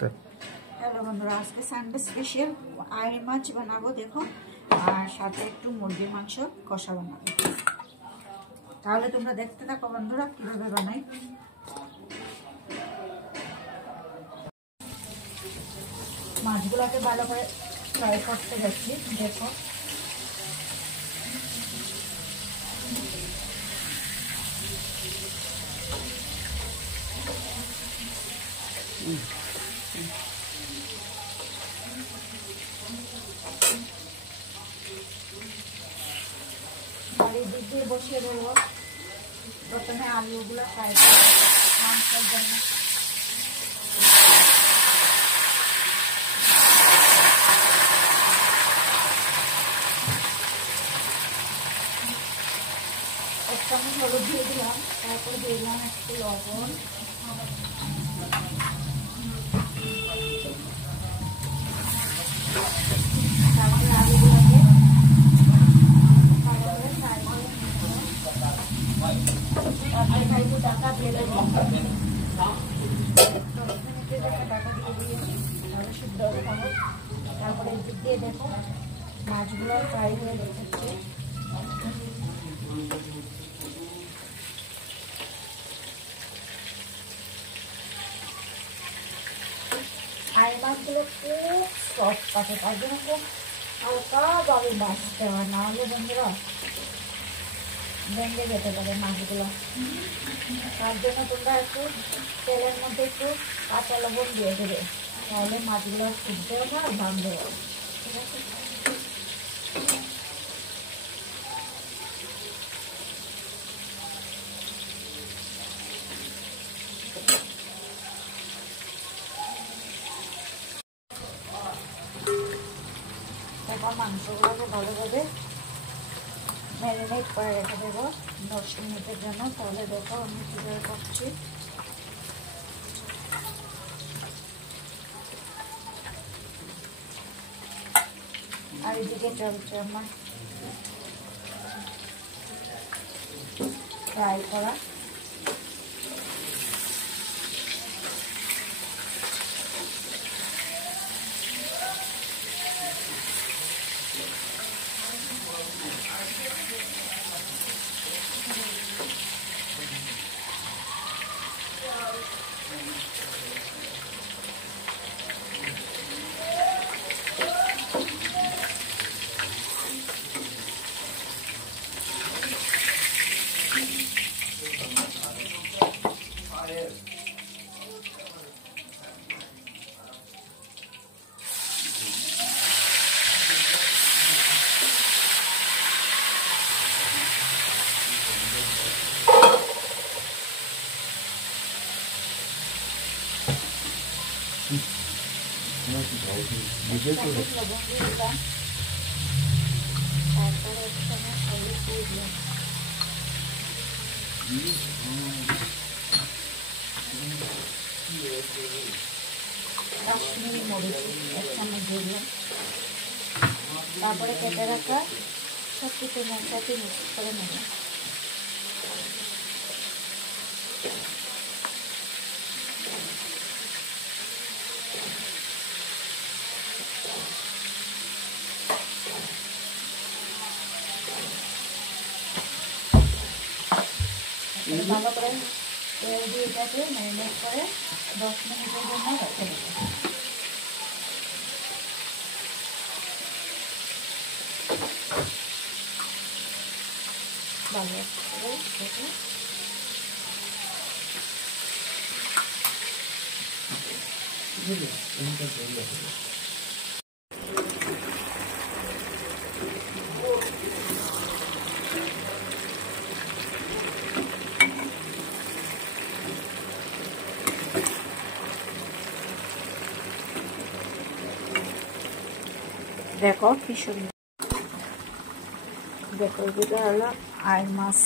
হ্যালো বন্ধুরা, আজকে Sunday special আইড় মাছ বানাবো দেখো, আর সাথে একটু মুরগির মাংস কষা বানাবো। তাহলে তোমরা দেখতে থাকো বন্ধুরা কিভাবে বানাই। মাছগুলোকে ভালো করে ফ্রাই করতে যাচ্ছি দেখো। দিক দিয়ে বসিয়ে দেবো। প্রথমে আলুগুলো ফ্রাই করবো মাংসের জন্য। এক চামচ হলুদ দিয়ে দিলাম, তারপর দিয়ে দিলাম একটু লবণ, তারপরে আলুগুলোকে ভালো করে ফ্রাই করে নিয়ে টাকা দিয়ে দেবো। 10 মিনিটের জন্য টাকা দিয়ে দিয়েছি, তাহলে সিদ্ধ হবে ভালো। তারপরে দিক দিয়ে দেখো মাছগুলো ফ্রাই হয়ে রেখেছে। আইড় মাছগুলো খুব সফট থাকে, তার জন্য খুব হালকাভাবে বাছতে হয়, না হলে বন্ধুরা ভেঙে যেতে পারে মাছগুলো। তার জন্য তোমরা একটু তেলের মধ্যে একটু কাঁচা লবণ দিয়ে দেবে, তাহলে মাছগুলো ফুটতেও না আর ভাঙবেও। ঠিক আছে, তারপর মাংসগুলোকে ভালোভাবে ম্যারিনেট করে রেখে দেবো 10 মিনিটের জন্য। তাহলে দেখো আমি কীভাবে করছি। আর এদিকে চলছে আমার ফ্রাই করা। তারপরে এখানে হলুদ দিয়ে দিলাম, কাশ্মীরি মরিচ 1 চামচ দিয়ে দিলাম। তারপরে কেটে রাখা সব কিছু মশলাটি মিক্স করে নিলাম। ভালো করে তেল দিয়ে এটাকে ম্যারিনেট করে 10 মিনিটের জন্য রেখে দেবো। ভালো করে দেখো কি সুন্দর। দেখো এগুলো হলো আইড় মাছ।